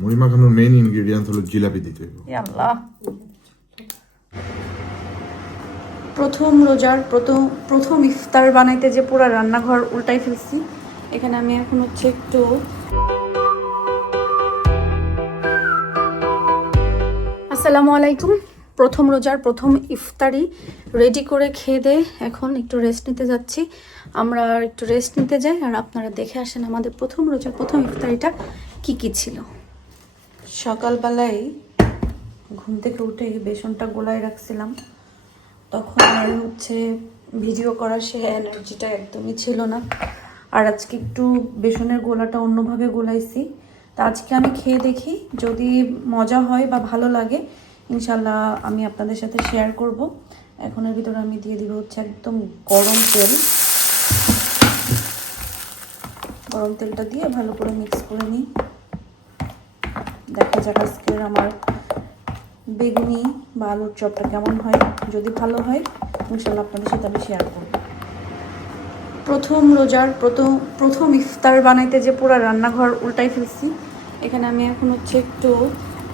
মুড়ি মাখানোর main ingredient হলো জিলাপি দিতে হবে। আল্লাহ, প্রথম রোজার প্রথম ইফতার বানাইতে যে পুরো রান্নাঘর উল্টাই ফেলছি। এখানে আমি এখন হচ্ছে একটু আসসালামু আলাইকুম। প্রথম রোজার প্রথম ইফতারি রেডি করে খেয়ে দিয়ে এখন একটু রেস্ট নিতে যাচ্ছি। আমরা একটু রেস্ট নিতে যাই আর আপনারা দেখে আসেন আমাদের প্রথম রোজার প্রথম ইফতারিটা কি কি ছিল। সকালবেলায় ঘুম থেকে উঠে বেসনটা গোলায় রাখছিলাম, তখন আর হচ্ছে ভিডিও করার সে এনার্জিটা একদমই ছিল না। আর আজকে একটু বেসনের গোলাটা অন্যভাবে গোলাইছি। তা আজকে আমি খেয়ে দেখি, যদি মজা হয় বা ভালো লাগে ইনশাল্লাহ আমি আপনাদের সাথে শেয়ার করব। এখন এর ভিতরে আমি দিয়ে দিব হচ্ছে একদম গরম তেল। গরম তেলটা দিয়ে ভালো করে মিক্স করে নিই। দেখা যাক আজকের আমার বেগুনি বা আলুর চপটা কেমন হয়। যদি ভালো হয় ইনশাল্লাহ আপনাদের সাথে আমি শেয়ার করব। প্রথম রোজার প্রথম ইফতার বানাইতে যে পুরো রান্নাঘর উল্টাই ফেলছি। এখানে আমি এখন হচ্ছে একটু,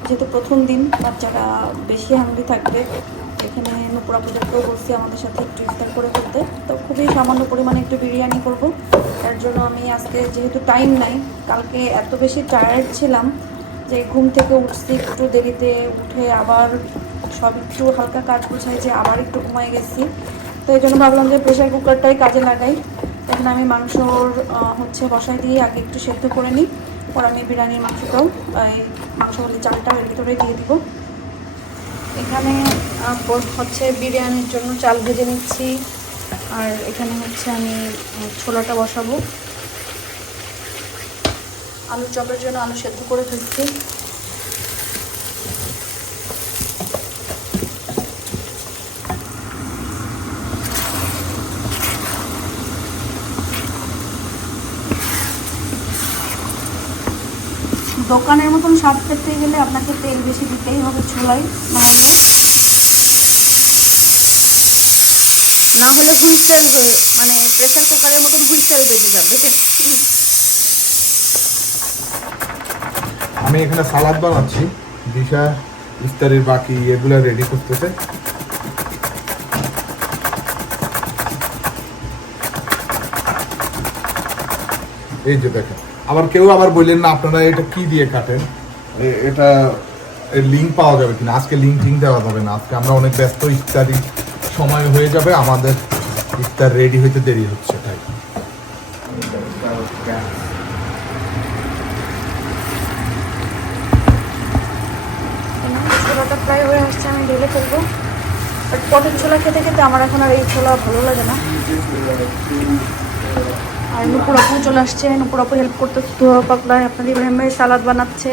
যেহেতু প্রথম দিন বাচ্চারা বেশি হাঙ্গি থাকবে, এখানে নুপুরা পূজাকেও বলছি আমাদের সাথে একটু ইফতার করে করতে। তো খুবই সামান্য পরিমাণে একটু বিরিয়ানি করব। তার জন্য আমি আজকে যেহেতু টাইম নাই, কালকে এত বেশি টায়ার্ড ছিলাম যে ঘুম থেকে উঠছি একটু দেরিতে, উঠে আবার সব একটু হালকা কাজ গুছাই যে আবার একটু ঘুমাই গেছি। তো এই জন্য ভাবলাম যে প্রেশার কুকারটাই কাজে লাগাই। এখন আমি মাংসর হচ্ছে বসাই দিয়ে আগে একটু সেদ্ধ করে নিই, পর আমি বিরিয়ানির মাংসটাও মাংস হলে চালটা এর ভিতরে দিয়ে দিব। এখানে হচ্ছে বিরিয়ানির জন্য চাল ভেজে নিচ্ছি, আর এখানে হচ্ছে আমি ছোলাটা বসাবো। আলু চপের জন্য আলু সেদ্ধ করে ফেলছি। দোকানের মতন স্বাদ পেতে গেলে আপনাকে তেল বেশি দিতেই হবে ছোলায়, না হলে হুইসেল হয়ে, মানে প্রেসার কুকারের মতন হুইসেল বেজে যাবে। আমি এখানে সালাদ বানাচ্ছি, দিশা ইফতারের বাকি এগুলা রেডি করতেছে। এই যে দেখেন, আবার কেউ আবার বললেন না আপনারা এটা কি দিয়ে কাটেন, এটা লিঙ্ক পাওয়া যাবে কিনা। আজকে লিঙ্ক দেওয়া যাবে না, আজকে আমরা অনেক ব্যস্ত, ইফতারি সময় হয়ে যাবে, আমাদের ইফতার রেডি হইতে দেরি হচ্ছে তাই। ছোলাটা প্রায় হয়ে আসছে, আমি ঢেলে ফেলবো। বাট পটের ছোলা খেতে খেতে আমার এখন আর এই ছোলা ভালো লাগে না। আর নুপুর আপু চলে আসছে, নুপুর আপু হেল্প করতে পাকলায়। আপনার ইব্রাহিম ভাই সালাদ বানাচ্ছে,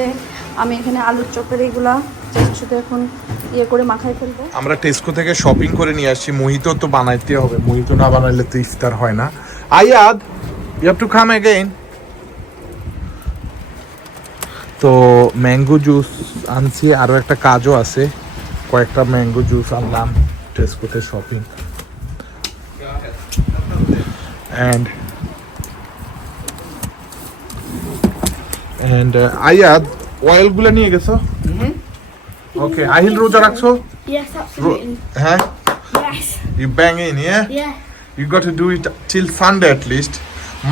আমি এখানে আলুর চপের এইগুলা শুধু এখন ইয়ে করে মাখাই ফেলবো। আমরা টেস্কো থেকে শপিং করে নিয়ে আসছি, মোহিতো তো বানাইতে হবে, মোহিতো না বানাইলে তো ইফতার হয় না। Ayad, you have to come again. তো ম্যাঙ্গো জুস আনছি, আরও একটা কাজও আছে, কয়েকটা ম্যাঙ্গো জুস আনলাম টেস্কোতে শপিং। অ্যান্ড আয়াদ, অয়েলগুলো নিয়ে গেছো? ওকে, আহিল রোজা রাখছো? Yes, absolutely. হ্যাঁ, Yes. you bang in, yeah? Yeah. You got to do it till Sunday at least.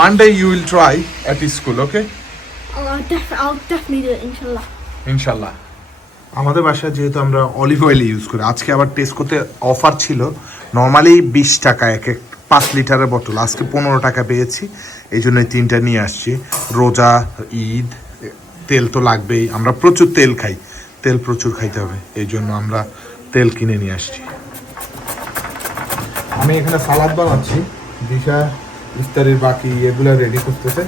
Monday you will try at school, okay? I'll definitely do it, inshallah. ইনশাল্লাহ। আমাদের বাসায় যেহেতু আমরা অলিভ অয়েল ইউজ করি, আজকে আবার টেস্কোতে offer ছিল। Normally 20 টাকা এক 5 লিটারের বোতল, আজকে 15 টাকা পেয়েছি, এই জন্য তিনটা নিয়ে আসছি। রোজা, ঈদ, তেল তো লাগবেই, আমরা প্রচুর তেল খাই, তেল প্রচুর খাইতে হবে, এই জন্য আমরা তেল কিনে নিয়ে আসছি। আমি এখানে সালাদ বানাচ্ছি, দিশা ইফতারের বাকি এগুলা রেডি করতেছে।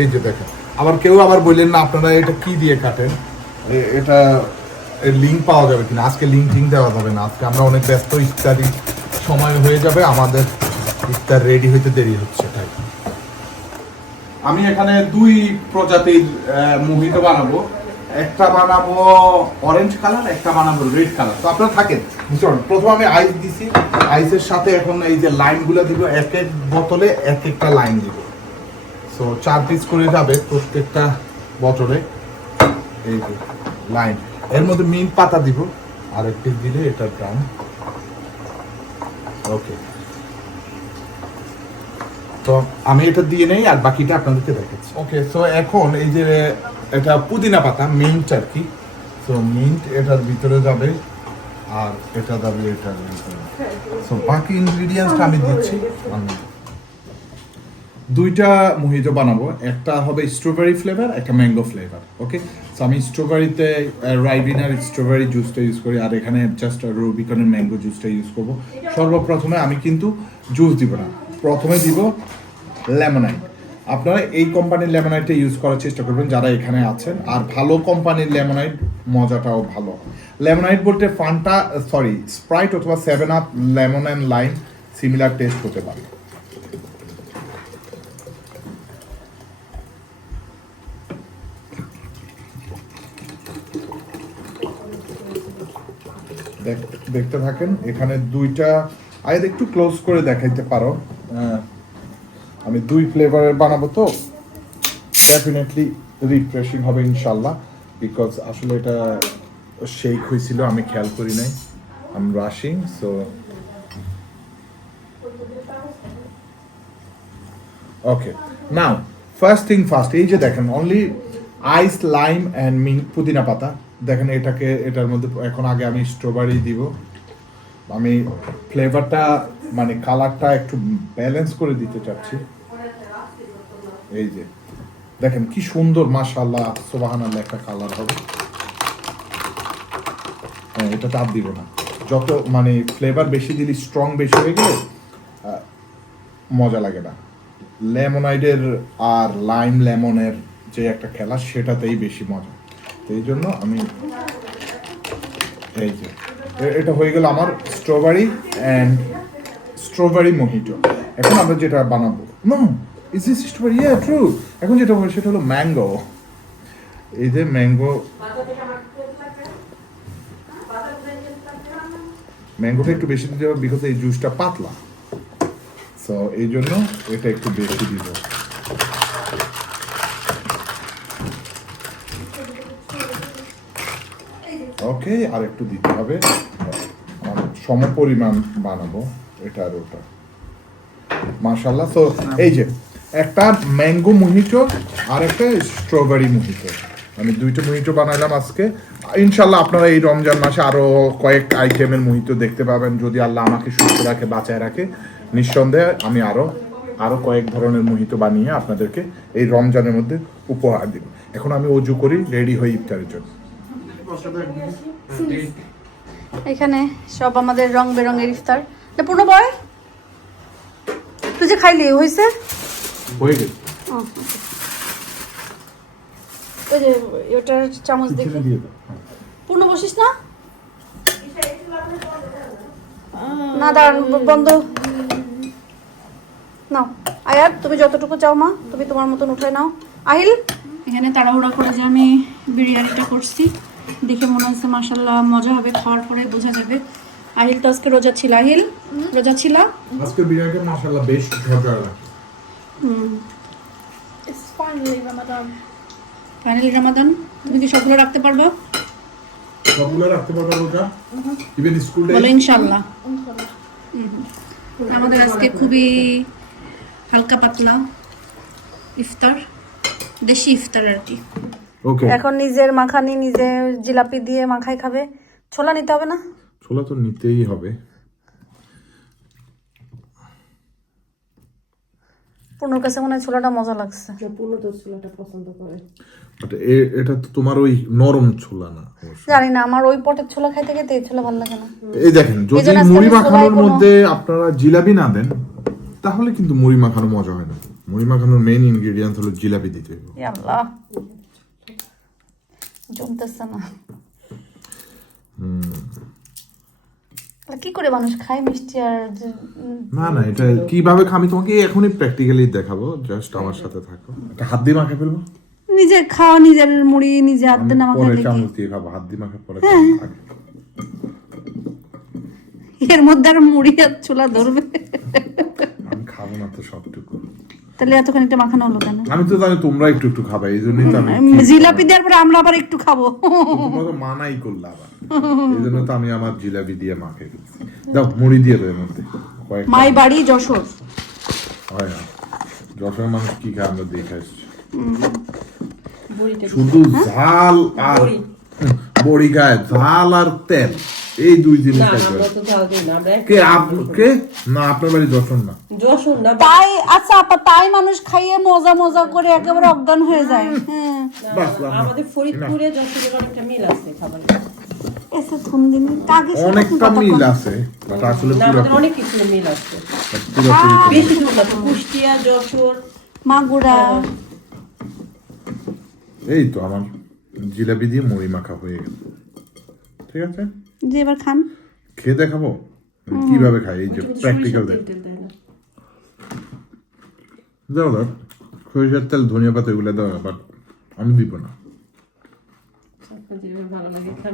এই যে দেখেন, আবার কেউ আবার বললেন না আপনারা এটা কি দিয়ে কাটেন, এটা লিঙ্ক পাওয়া যাবে কিনা। আজকে লিঙ্ক দেওয়া যাবে না, আজকে আমরা অনেক ব্যস্ত, ইফতারি সময় হয়ে যাবে, আমাদের ইফতার রেডি হইতে দেরি হচ্ছে তাই। আমি এখানে 2 প্রজাতির মোহিতো বানাবো। একটা বানাবো অরেঞ্জ কালার, একটা বানাবো রেড কালার। তো আপনারা থাকেন, চলুন। প্রথমে আমি আইস দিছি, আইসের সাথে এখন এই যে লাইনগুলো দিব, এক এক বোতলে এক একটা লাইন দিব। সো 4 পিস করে যাবে প্রত্যেকটা বোতলে, এই যে লাইন। এর মধ্যে মিন্ট পাতা দিব, আর এক পিস দিলে এটার দাম। ওকে, তো আমি এটা দিয়ে নেই আর বাকিটা আপনাদেরকে দেখাচ্ছি। ওকে, সো এখন এই যে এটা পুদিনা পাতা, মিন্ট আর কি। সো মিন্ট এটার ভিতরে যাবে, আর এটা যাবে এটার ভিতরে। সো বাকি ইনগ্রেডিয়েন্টসটা আমি দিচ্ছি। দুইটা মোহিতো বানাবো, একটা হবে স্ট্রবেরি ফ্লেভার, একটা ম্যাঙ্গো ফ্লেভার। ওকে, সো আমি স্ট্রবেরিতে রাইবিনার স্ট্রবেরি জুসটা ইউজ করি, আর এখানে জাস্ট রুবিকনের ম্যাঙ্গো জুসটা ইউজ করব। সর্বপ্রথমে আমি কিন্তু জুস দিব না, প্রথমে দিব লেমনাইড। আপনারা এই কোম্পানির লেমনাইডটা ইউজ করার চেষ্টা করবেন যারা এখানে আছেন, আর ভালো কোম্পানির লেমনাইড মজাটাও ভালো। লেমনাইড বলতে ফান্টা, সরি, স্প্রাইট অথবা 7 up lemon and lime similar test হতে পারে। দেখতে থাকেন, এখানে দুইটা আগে একটু ক্লোজ করে দেখাইতে পারো। আমি 2 ফ্লেভারের বানাবো, তো ডেফিনেটলি রিফ্রেশিং হবে ইনশাল্লাহ, বিকজ আসলে এটা শেক হয়েছিল, আমি খেয়াল করি নাই, I am rushing. So okay, now first thing first, এই যে দেখেন only ice, lime and mint, পুদিনা পাতা। দেখেন এটাকে, এটার মধ্যে এখন আগে আমি স্ট্রবেরি দিব। আমি ফ্লেভারটা মানে কালারটা একটু ব্যালেন্স করে দিতে চাচ্ছি। এই যে দেখেন কি সুন্দর, মাশাআল্লাহ, সুবহানাল্লাহ একটা কালার হবে। হ্যাঁ, এটা চাপ দিব না, যত মানে ফ্লেভার বেশি দিলে, স্ট্রং বেশি হয়ে গেলে মজা লাগে না। লেমনাইডের আর লাইম লেমনের যে একটা খেলা, সেটাতেই বেশি মজা। তো এই জন্য আমি এই যে এটা হয়ে গেল আমার স্ট্রবেরি অ্যান্ড স্ট্রবেরি মোহিটো। এখন আমরা যেটা বানাবো, no is this strawberry, yeah true, এখন যেটা হবে সেটা হলো ম্যাঙ্গো। এই যে ম্যাঙ্গোটা একটু বেশি দিতে হবে, বিকজ এই জুসটা পাতলা, সো এই জন্য এটা একটু বেশি দিব। ওকে, আর একটু দিতে হবে, সমপরিমাণ বানাবো এটা আর ওটা, মাশাআল্লাহ। তো এই যে একটা ম্যাঙ্গো মোহিটো আর একটা স্ট্রবেরি মোহিটো, আমি 2টা মোহিটো বানাইলাম আজকে। ইনশাল্লাহ আপনারা এই রমজান মাসে আরো কয়েক আইটেমের মোহিতো দেখতে পাবেন, যদি আল্লাহ আমাকে সুস্থ রাখে, বাঁচায় রাখে। নিঃসন্দেহে আমি আরো কয়েক ধরনের মোহিতো বানিয়ে আপনাদেরকে এই রমজানের মধ্যে উপহার দিব। এখন আমি অজু করি, রেডি হই ইফতারের জন্য। এখানে সব আমাদের রং বেরঙের ইফতার। পূর্ণ বয়, তুই যে খাইলি হয়েছে, হয়ে গেছে। ওই যে ওটার চামচ দেখে পূর্ণ বসিস না, না দাঁড়ান, বন্ধ। নাও আয়াত, তুমি যতটুকু চাও মা, তুমি তোমার মতন উঠায় নাও। আহিল, এখানে তাড়াহুড়া করে যে আমি বিরিয়ানিটা করছি, দেখে মনে হচ্ছে মাশাআল্লাহ মজা হবে, খাওয়ার পরে বোঝা যাবে। আহিল তো আজকে রোজা ছিল। আহিল রোজা ছিল আজকে বিরিয়ানিটা মাশাআল্লাহ বেশ ঝরঝরা। It's finally Ramadan. ফাইনালি রমাদান, তুমি কি সবগুলো রাখতে পারবে? সবগুলো রাখতে পারবে রোজা, ইভেন স্কুল ডে? বলো ইনশাআল্লাহ। Inshallah. আমাদের আজকে খুবই হালকা পাতলা ইফতার, দেশি ইফতার আর কি। ওকে, এখন নিজের মাখানি নিজে জিলাপি দিয়ে মাখাই খাবে। ছোলা নিতে হবে না? ছোলা তো নিতেই হবে। পূর্ণর কাছে মনে হয় ছোলাটা মজা লাগছে। পূর্ণ তো ছোলাটা পছন্দ করে। এটা তো তোমার ওই নরম ছোলা না, জানি না, আমার ওই পটের ছোলা খাইতে খেতে এই ছোলা ভালো লাগে না। এই দেখেন, যদি মুড়ি মাখানোর মধ্যে আপনারা জিলাপি না দেন, তাহলে কিন্তু মুড়ি মাখানো মজা হয় না। মুড়ি মাখানোর মেইন ইনগ্রেডিয়েন্ট হলো জিলাপি দিতে হবে। ইয়া আল্লাহ, জমতেছে না। কি করে মানুষ খায় মিষ্টি আর না না, এটা কিভাবে খামি তোমাকে এখনই প্র্যাকটিক্যালি দেখাবো, জাস্ট আমার সাথে থাকো। একটা হাত দিয়ে মাখা ফেলবো। নিজে খাওয়া, নিজের মুড়ি নিজে হাত দিয়ে নামা পরে খাইলে কি চামচ দিয়ে খাবো, হাত দিয়ে মাখা পরে খাবো। আগে। এর মধ্যে আর মুড়ি আর চুলা ধরবে? আমি খাবো না তো সবটুকু। তাহলে এতখানিটা মাখানো হলো কেন? আমি তো জানি তোমরা একটু একটু খাবে, এই জন্যই তো আমি জিলাপি দেওয়ার পরে আমরা আবার একটু খাবো। তোমরা তো মানাই করলে আবার, এই জন্য তো আমি আমার জিলাপি দিয়ে মাখে ফেলছি। দাও মুড়ি দিয়ে দেয় মধ্যে কয়েকটা। মাই বাড়ি যশোর। হয় না, যশোরের মানুষ কি খায় আমরা দেখে আসছি। বড়িটা শুধু ঝাল আর বড়ি খায়, ঝাল আর তেল, এই দুই জিনিস না খায়। আমরা তো ঝাল দিই না, আমরা কে কে না, আপনার বাড়ি যশোর না? যশোর না, তাই আচ্ছা আপা, তাই মানুষ খাইয়ে মজা মজা করে একেবারে অজ্ঞান হয়ে যায়। হ্যাঁ বাস, আমাদের ফরিদপুরে যশোরের অনেকটা মিল আছে খাবার। এসে থুনদিনি কাকে অনেকটা মিল আছে, বাট আসলে না, পুরো আমাদের অনেক কিছু মিল আছে, পুরোপুরি বেশি দূর না, কুষ্টিয়া, যশোর। মাগুরা। এই তো আমার জিলাপি দিয়ে মুড়ি মাখা হয়ে গেল। ঠিক আছে, যে এবার খান। খেয়ে দেখাবো কিভাবে খাই, এই যে প্র্যাকটিক্যাল দেখ। তেল দেয় না। দাও দাও, সরিষার তেল, ধনিয়া পাতা এগুলো দাও, বাট আমি দিব না। আপনার যেভাবে ভালো লাগে খান।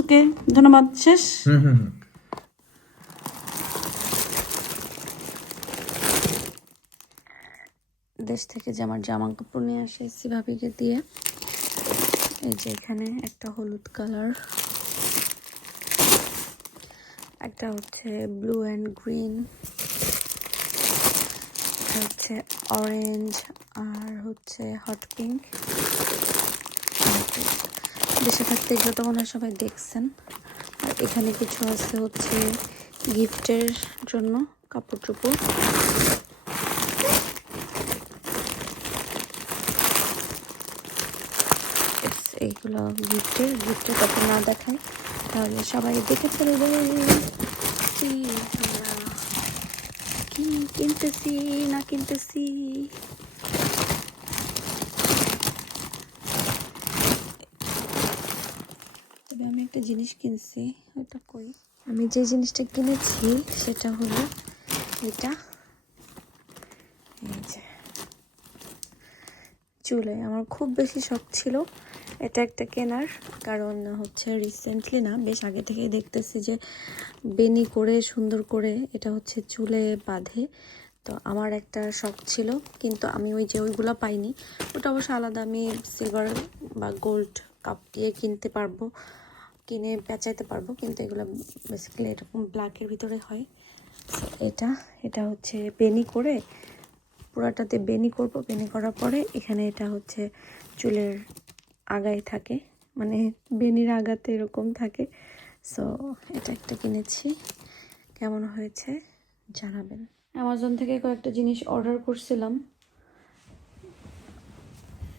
ওকে, ধন্যবাদ। শেষ। দেশ থেকে যে আমার জামা কাপড় নিয়ে আসেছি ভাবিকে দিয়ে। এই যে এখানে একটা হলুদ কালার, একটা হচ্ছে ব্লু অ্যান্ড গ্রিন, একটা হচ্ছে অরেঞ্জ, আর হচ্ছে হট পিঙ্ক। দেশে থাকতে এগুলো তো মনে হয় সবাই দেখছেন। আর এখানে কিছু আছে হচ্ছে গিফটের জন্য কাপড় চোপড়। এইগুলো গিফটের কাপড় না দেখায় তাহলে সবাই দেখে ফেলবে কি আমরা কি কিনতেছি না কিনতেছি। তবে আমি একটা জিনিস কিনছি, ওটা কই, আমি যে জিনিসটা কিনেছি সেটা হলো এটা, এই যে চুলে। আমার খুব বেশি শখ ছিল এটা একটা কেনার, কারণ হচ্ছে রিসেন্টলি না, বেশ আগে থেকেই দেখতেছি যে বেনি করে সুন্দর করে এটা হচ্ছে চুলে বাঁধে। তো আমার একটা শখ ছিল, কিন্তু আমি ওই যে ওইগুলো পাইনি। ওটা অবশ্য আলাদা, আমি সিলভার বা গোল্ড কাপ দিয়ে কিনতে পারবো, কিনে পেঁচাইতে পারবো, কিন্তু এগুলো বেসিক্যালি এরকম ব্ল্যাকের ভিতরে হয়। তো এটা হচ্ছে বেনি করে পুরাটাতে বেনি করব। বেনি করার পরে এখানে এটা হচ্ছে চুলের আগায় থাকে, মানে বেনির আগাতে এরকম থাকে। সো এটা একটা কিনেছি, কেমন হয়েছে জানাবেন। অ্যামাজন থেকে কয়েকটা জিনিস অর্ডার করছিলাম,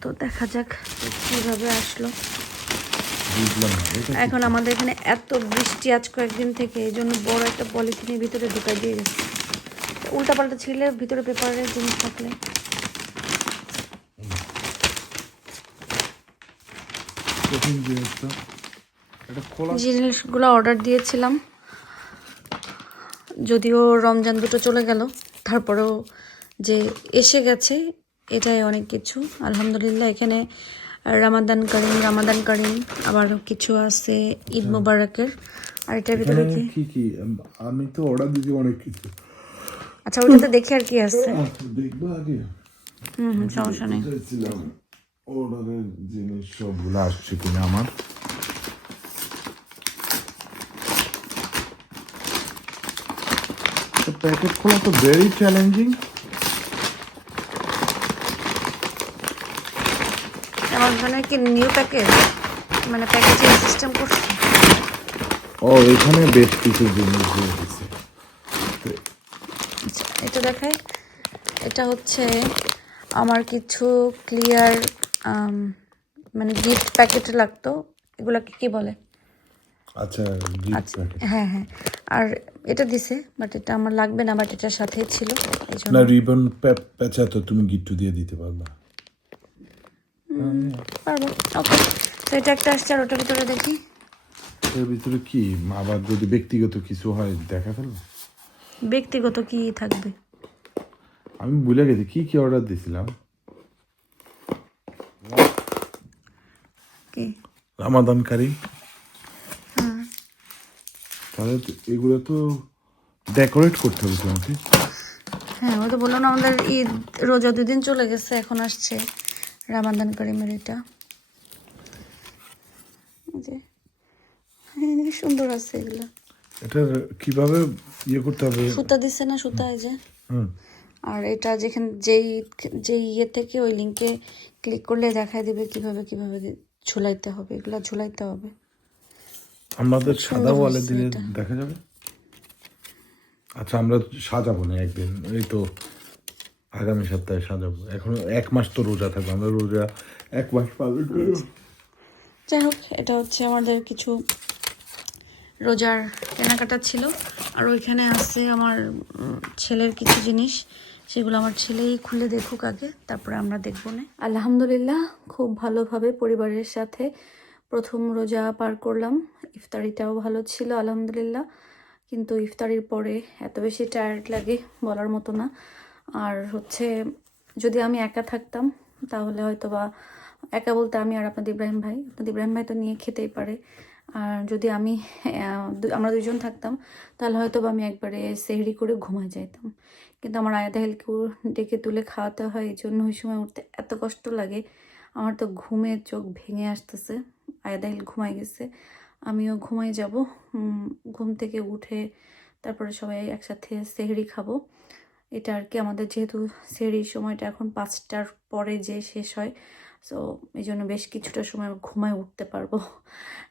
তো দেখা যাক কীভাবে আসলো। এখন আমাদের এখানে এত বৃষ্টি আজ কয়েকদিন থেকে, এই জন্য বড় একটা পলিথিনের ভিতরে ঢুকাই দিয়ে গেছে। উল্টাপাল্টা ছিলে ভিতরে পেপারের জিনিস থাকলে। জিনিসগুলো অর্ডার দিয়েছিলাম, যদিও রমজান দুটো চলে গেল, তারপরেও যে এসে গেছে এটাই অনেক কিছু, আলহামদুলিল্লাহ। এখানে রামাদান করিম আবার কিছু আছে ঈদ মোবারকের। আর এটার ভিতরে কি আমি তো অর্ডার দিয়েছি অনেক কিছু। আচ্ছা ওটাতে দেখি আর কি আছে। দেখবো আগে। সমস্যা নেই। অর্ডারের জিনিস সবগুলো আসছে কিনা আমার। প্যাকেট খোলা তো ভেরি চ্যালেঞ্জিং। অ্যামাজনের কি নিউ প্যাকেজ, মানে প্যাকেজিং সিস্টেম করছে? ও এখানে বেশ কিছু জিনিস দিয়ে দিচ্ছে। আচ্ছা এটা দেখায়, এটা হচ্ছে আমার কিছু ক্লিয়ার মানে গিফট প্যাকেটে লাগতো, এগুলাকে কি বলে? আচ্ছা আচ্ছা হ্যাঁ হ্যাঁ, আর এটা দিছে, বাট এটা আমার লাগবে না, বাট এটার সাথেই ছিল এই জন্য। না রিবন পেঁচা তো তুমি গিফট দিয়ে দিতে পারবা। পারবো, ওকে। তো এটা একটা আসছে, আর ওটার ভিতরে দেখি এর ভিতরে কি, আবার যদি ব্যক্তিগত কিছু হয় দেখা ফেলবো। ব্যক্তিগত কি থাকবে? আমি ভুলে গেছি কি কি অর্ডার দিয়েছিলাম। কি রামাদানকারী। হ্যাঁ তাহলে এগুলো তো ডেকোরেট করতে হবে তোমাকে। হ্যাঁ, ওই তো বললাম না, আমাদের ঈদ রোজা 2 দিন চলে গেছে, এখন আসছে রামাদান করিমের এটা। এই যে, হ্যাঁ, সুন্দর আছে এগুলো। এটা কিভাবে ইয়ে করতে হবে? সুতা দিচ্ছে না, সুতা এই যে। হুম। আর এটা যেখানে যেই ইয়ে থেকে ওই লিঙ্কে ক্লিক করলে দেখায় দিবে কিভাবে কিভাবে ঝুলাইতে হবে, এগুলো ঝুলাইতে হবে। আমাদের সাদা সুন্দর ওয়ালে হয়েছে দিলে এটা। দেখা যাবে। আচ্ছা, আমরা সাজাবো না একদিন, এই তো আগামী সপ্তাহে সাজাবো। এখন 1 মাস তো রোজা থাকবে, আমরা রোজা 1 মাস পালন করবো। যাই হোক, এটা হচ্ছে আমাদের কিছু রোজার কেনাকাটা ছিল। আর ওইখানে আছে আমার ছেলের কিছু জিনিস, সেগুলো আমার ছেলেই খুলে দেখুক আগে, তারপরে আমরা দেখবো না। আলহামদুলিল্লাহ, খুব ভালোভাবে পরিবারের সাথে প্রথম রোজা পার করলাম। ইফতারিটাও ভালো ছিল আলহামদুলিল্লাহ, কিন্তু ইফতারির পরে এত বেশি টায়ার্ড লাগে বলার মতো না। আর হচ্ছে যদি আমি একা থাকতাম তাহলে হয়তো বা, একা বলতে আমি আর আপনাদের ইব্রাহিম ভাই তো নিয়ে খেতেই পারে। আর যদি আমরা 2জন থাকতাম তাহলে হয়তো বা আমি একবারে সেহরি করে ঘুমায় যাইতাম। কিন্তু আমার আয়াদা হেলকে ডেকে তুলে খাওয়াতে হয়, এই জন্য ওই সময় উঠতে এত কষ্ট লাগে। আমার তো ঘুমে চোখ ভেঙে আসতেছে। আয়াদা হেল ঘুমাই গেছে, আমিও ঘুমাই যাব। ঘুম থেকে উঠে তারপরে সবাই একসাথে সেহরি খাবো। এটা আর কি, আমাদের যেহেতু সেহরির সময়টা এখন 5টার পরে যে শেষ হয়, সো এই জন্য বেশ কিছুটা সময় ঘুমায় উঠতে পারবো।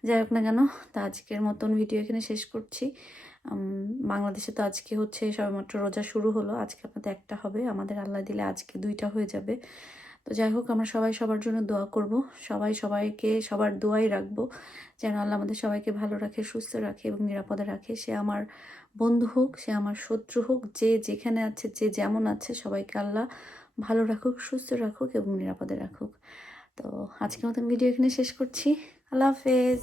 যাই হোক না কেন, তা আজকের মতন ভিডিও এখানে শেষ করছি। বাংলাদেশে তো আজকে হচ্ছে সবেমাত্র রোজা শুরু হলো, আজকে আপনাদের একটা হবে, আমাদের আল্লাহ দিলে আজকে 2টা হয়ে যাবে। তো যাই হোক, আমরা সবাই সবার জন্য দোয়া করব, সবাই সবাইকে সবার দোয়াই রাখবো যেন আল্লাহ আমাদের সবাইকে ভালো রাখে, সুস্থ রাখে এবং নিরাপদে রাখে। সে আমার বন্ধু হোক, সে আমার শত্রু হোক, যে যেখানে আছে, যে যেমন আছে, সবাইকে আল্লাহ ভালো রাখুক, সুস্থ রাখুক এবং নিরাপদে রাখুক। তো আজকের মতন ভিডিও এখানে শেষ করছি। আল্লাহ হাফেজ।